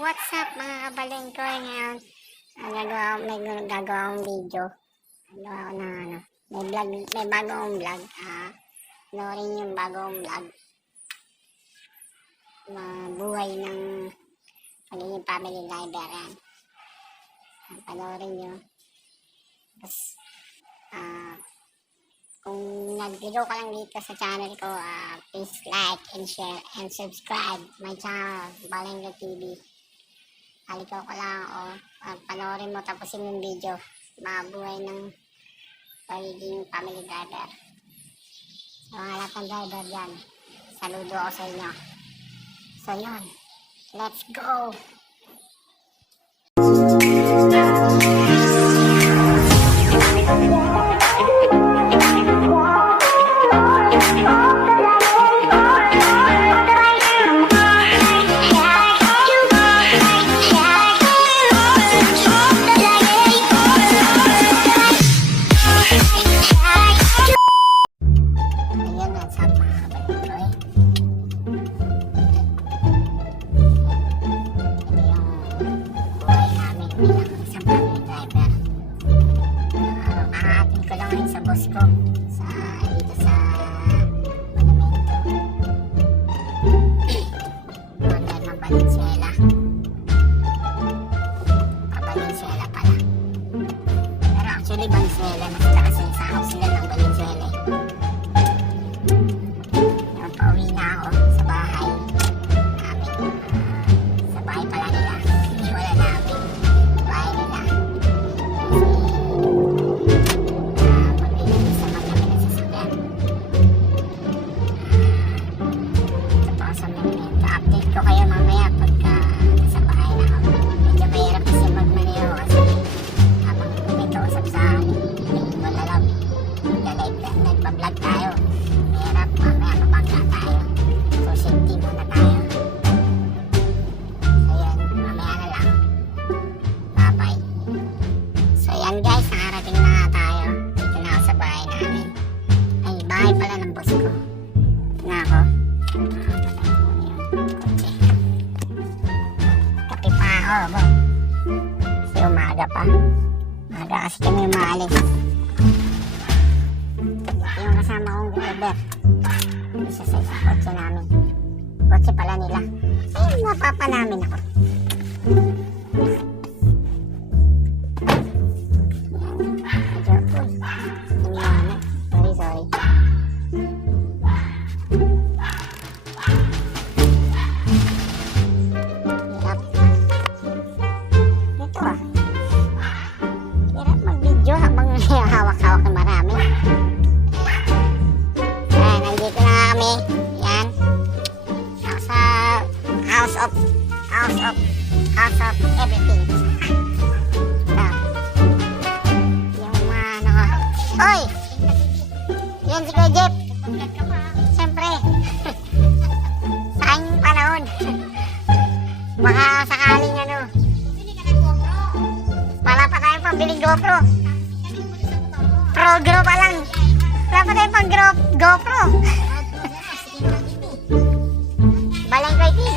What's up mga kabalengkoy ngayon? May gagawang video. May bagong vlog. Panoorin yung bagong vlog. Buhay ng pagiging family driver yan. Panoorin nyo. Tapos, kung nag-video ka lang dito sa channel ko, please like and share and subscribe my channel, Balengke TV. Halikaw ko lang o panoorin mo, tapusin yung video. Mabuhay ng pagiging family driver. So, mga lahat ng driver dyan, saludo ako sa inyo. So, yun. Let's go! Sa boss ko dito sa Monumento Valenzuela pala, pero actually Valenzuela nakita kasi sa house nila ng Valenzuela. Pauwi na ako sa bahay namin, sa bahay pala nila, hindi wala namin bahay nila ko kayo mamaya pagka sa bahay na ako. Medyo mahirap kasi magmaneho kasi habang may kausap sa akin, hindi mo alam. Nagpa-vlog tayo. Mahirap, mamaya mabangga tayo. So safety muna tayo. So yan, mamaya na lang. Bye-bye. So yan guys, nakarating na nga tayo. Dito na ako sa bahay namin. Ay, bahay pala ng boss ko. Dito na ako. Kasi umaga pa. Umaga kasi kami umaalis. Yung kasama kong driver, isa sa isang kotse namin. Kotse pala nila. Ayun, napapa namin ako. Sorry. Hawak-hawak na marami. Nandito na kami. Yan. Sa house of everything. Yung mga ano ko. Oy! Yan si Kuya Jeff. Siyempre. Sa kanyang panahon. Baka sakaling ano. Wala pa tayong pambiling GoPro. Pro pa lang. Wala pa tayong pang GoPro. Balengkoy TV.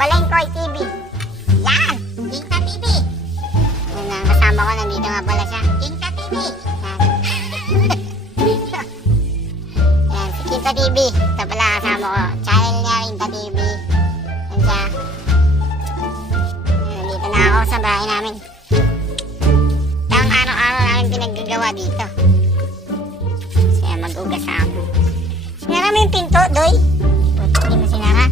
Balengkoy TV. Yan. Kinta TV. Yan ang kasama ko. Nandito nga pala siya. Kinta TV. Yan. Si Kinta TV. Ito pala kasama ko. Channel niya Kinta TV. Yan siya. Nandito na ako sa bahay namin. Pinaggagawa dito. Kaya mag-ugas ako. Sinara mo yung pinto, Doy? Hindi mo sinara.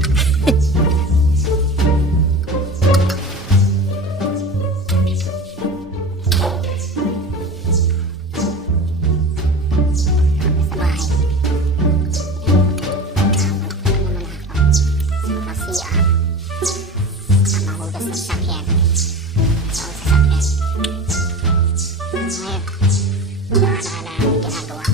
Sa bahay. Kasi mahugas ng sakyan. Sa sakyan. Ngayon, wala na ginagawa.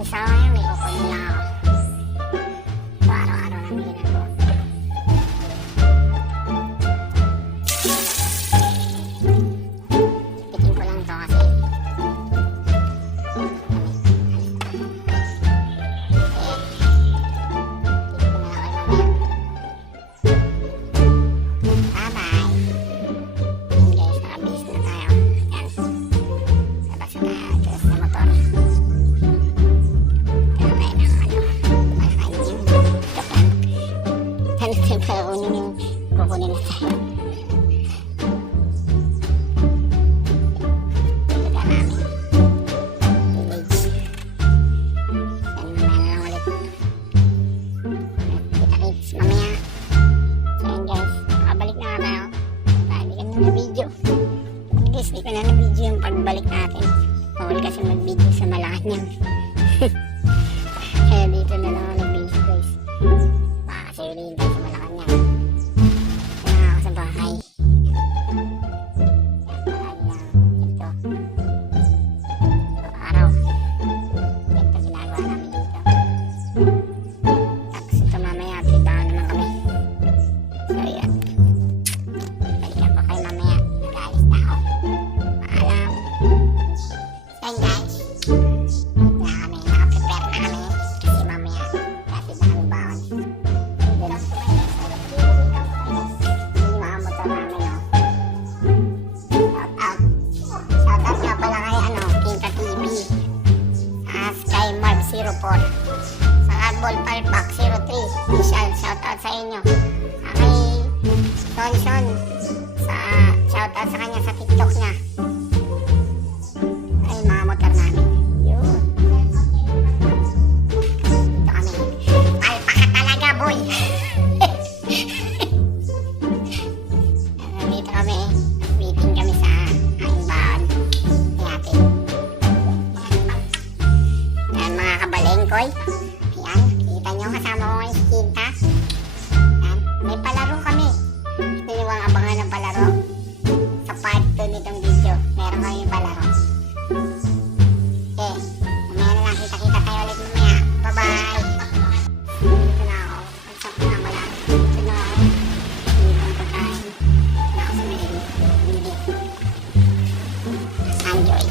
Isa ko ngayon, may kukunin lang ako. So, araw-araw na ginagawa. Pitin ko lang to kasi kukunin na tayo. Ito namin. Village. Yan, mamaya na lang ulit. Kita-kits mamaya. So yun guys, nakabalik na nga tayo. Hindi ka na na-video. Guys, di ko na na-video yung pagbalik natin. Bawal kasi mag-video sa Malacanang. Kaya dito na lang ako nag-video guys. Baka kasi ulihin tayo sa Malacanang. Sa bahay. Ito. Araw. Ito ginagawa namin dito. Tapos ito mamaya, pibahan naman kami. So yan. Balikan ko kayo mamaya. Nag-aalis na ako. Paalam. So yan guys. Nakaprepare na kami. Kasi mamaya, kasi na kami baon. Dito lang sa bahay. Shoutout nga pala kay Kinta TV, Sky Marv 04, sa Hardball Palpak 03, Michal, shoutout sa inyo. Kay Sonson, shoutout sa kanya sa TikTok niya. Ay, mga motor namin. Yun. Dito kami. Palpak ka talaga, boy! Dito kami, waiting kami sa aming baon. Natin. Yan mga kabalengkoy. Ayan, kita nyo kasama ko ngayon si Kinta. Yan, may palaro kami. Ito yung mga abangan ng palaro. Sa part 2 nitong video, meron kami palaro. Okay, mamaya na lang, kita-kita tayo ulit mamaya. Bye-bye! Dito na ako. Pagsap na pala. Dito na ako. Dito na pagkain. Enjoy.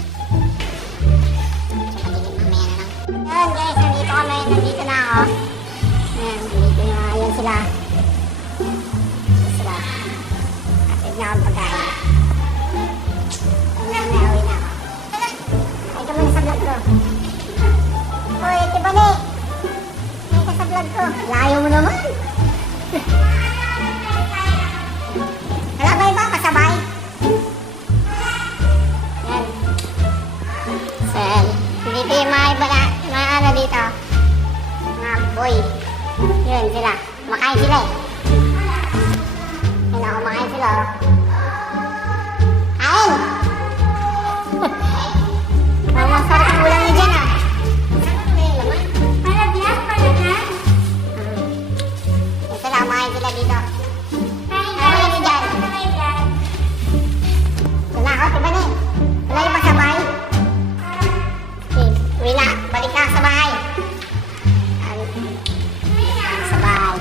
Ayan guys, nandito kami. Nandito na ako. Ayan, nandito na. Ayan sila. Ayan sila. Kapit na akong pagkain. Ayan na, uwi na ako. Ay ka muna sa vlog ko. Uy, ito ba ni? Ay ka sa vlog ko. Layo mo naman. Wala ba iba? Kasabay? Yan. So, dito yung mga iba na, mga ano dito. Mga boy. Yun sila. Makain sila eh. Yun ako, makain sila oh. Kain! Mamang sarap ulang nyo dyan ah. Yun sila, makain sila dito. Ano nyo dyan? Wala ako, diba na? Wala yung pasabay? Uwi na, balik na sa bahay. Sa bahay.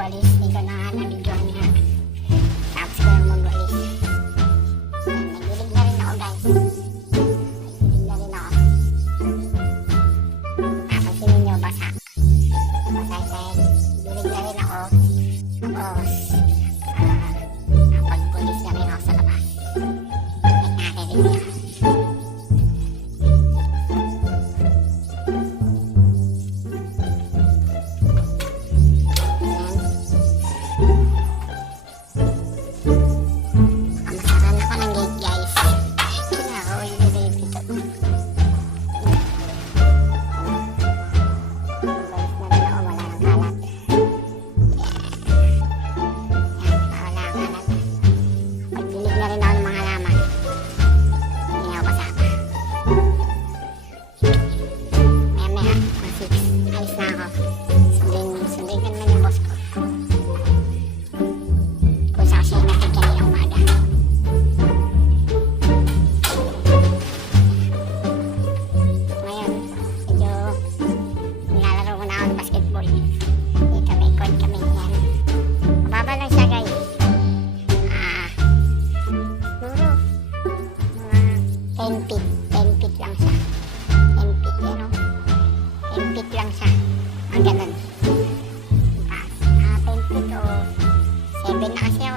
magwalis. Hindi ko na nga na-videoan nga. Tapos ko yung magwalis. Nagdilig na rin ako guys. Nagdilig na rin ako. Napansinin nyo, basa. Basa sa dilig na rin ako. Tapos, napagwalis na rin ako sa labas. Nagkakarinig ako. Ang ganun. 10 feet o 7 na kasi